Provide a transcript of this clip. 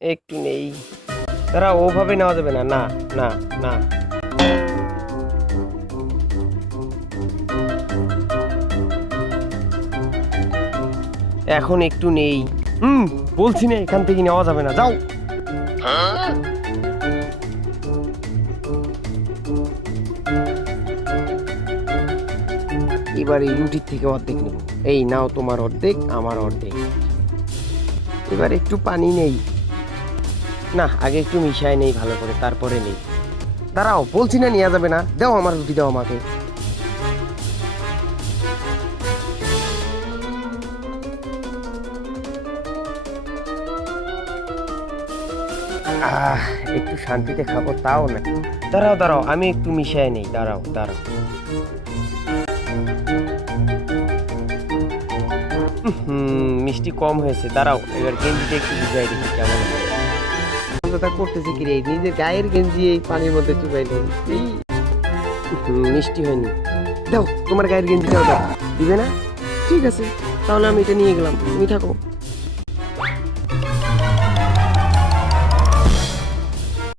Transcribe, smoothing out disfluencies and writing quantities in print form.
একটু নেই। তারা ওভাবে নেওয়া যাবে না, না না না। এখন একটু নেই। বলছি না এখান থেকে নেওয়া যাবে না, যাও। এবার এই রুটির থেকে অর্ধেক নেব। এই নাও তোমার অর্ধেক, আমার অর্ধেক। এবার একটু পানি নেই। না, আগে একটু মিশায় নেই ভালো করে, তারপরে নেই। দাঁড়াও, বলছি না নেওয়া যাবে না, দাও আমার রুটি, দাও আমাকে। আহ, একটু শান্তিতে খাবো তাও না। দাঁড়াও দাঁড়াও, আমি একটু মিশায় নেই, দাঁড়াও দাঁড়াও। মিষ্টি কম হয়েছে, দাঁড়াও এবার গেঞ্জিটা একটু ভিজাই দেখি কেমন হয়। কথা করতেছে কি রে, নিজের গায়ের গেঞ্জি এই পানির মধ্যে চুবাই দেব। এই মিষ্টি হয়নি। দাও তোমার গায়ের গেঞ্জিটাও দাও। দিবে না? ঠিক আছে, তাহলে আমি এটা নিয়ে গেলাম, তুমি থাকো।